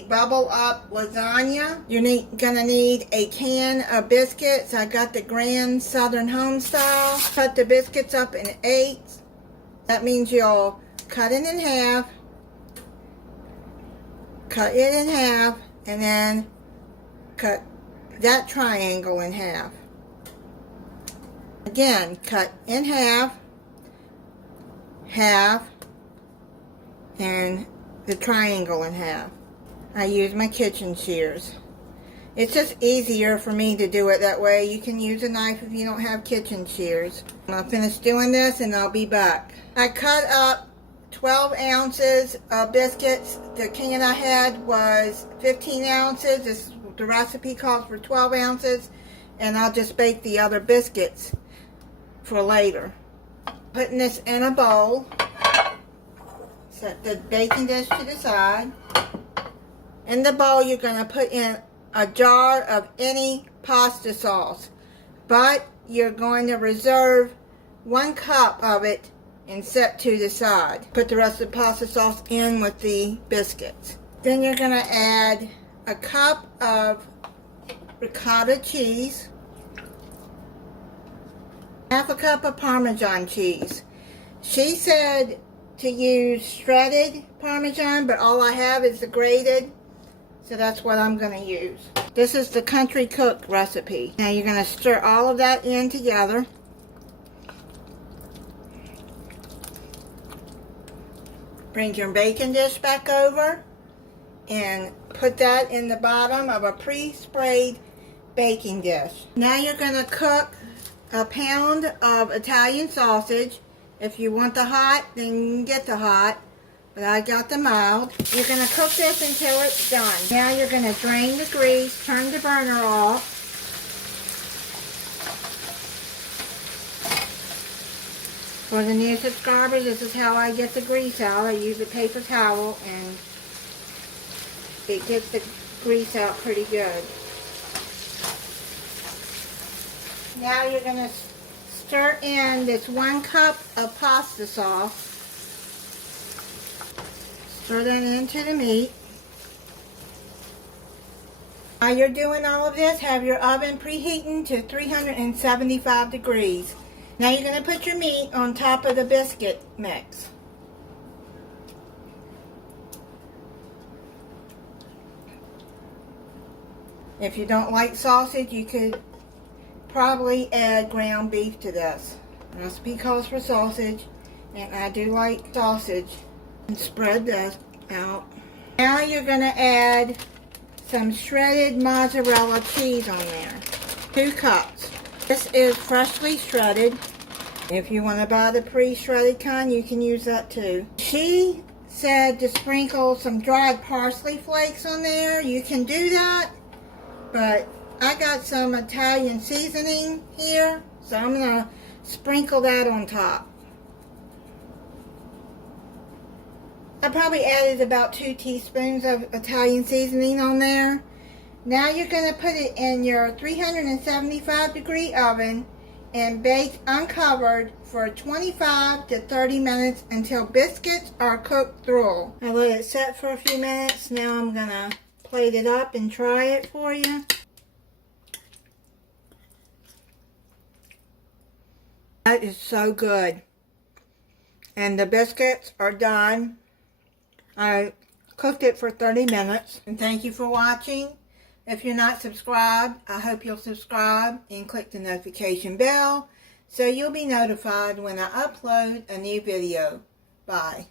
the Bubble Up Lasagna. You're gonna need a can of biscuits. I got the Grand Southern Home Style. Cut the biscuits up in 8s. That means you'll cut it in half, cut it in half, and then cut that triangle in half. Again, cut in half, half, and the triangle in half. I use my kitchen shears. It's just easier for me to do it that way. You can use a knife if you don't have kitchen shears. I'll finish doing this and I'll be back. I cut up 12 ounces of biscuits. The can I had was 15 ounces. The recipe calls for 12 ounces. And I'll just bake the other biscuits for later. Putting this in a bowl. Set the baking dish to the side. In the bowl, you're going to put in a jar of any pasta sauce. But you're going to reserve 1 cup of it and set to the side. Put the rest of the pasta sauce in with the biscuits. Then you're going to add a cup of ricotta cheese. Half a cup of Parmesan cheese. She said to use shredded Parmesan, but all I have is the grated, so that's what I'm going to use. This is the Country Cook recipe. Now you're going to stir all of that in together. Bring your baking dish back over and put that in the bottom of a pre-sprayed baking dish. Now you're going to cook a pound of Italian sausage. If you want the hot, then you can get the hot, but I got the mild. You're going to cook this until it's done. Now you're going to drain the grease, turn the burner off. For the new subscribers, this is how I get the grease out. I use a paper towel and it gets the grease out pretty good. Now you're going to stir in this 1 cup of pasta sauce. Stir that into the meat. While you're doing all of this, have your oven preheating to 375 degrees. Now you're going to put your meat on top of the biscuit mix. If you don't like sausage, you could probably add ground beef to this. The recipe calls for sausage, and I do like sausage. And spread this out. Now you're going to add some shredded mozzarella cheese on there. 2 cups. This is freshly shredded. If you want to buy the pre-shredded kind, you can use that too. She said to sprinkle some dried parsley flakes on there. You can do that, but I got some Italian seasoning here, so I'm going to sprinkle that on top. I probably added about 2 teaspoons of Italian seasoning on there. Now you're going to put it in your 375 degree oven and bake uncovered for 25 to 30 minutes until biscuits are cooked through. I let it set for a few minutes. Now I'm going to plate it up and try it for you. That is so good. And the biscuits are done. I cooked it for 30 minutes. And thank you for watching. If you're not subscribed, I hope you'll subscribe and click the notification bell so you'll be notified when I upload a new video. Bye.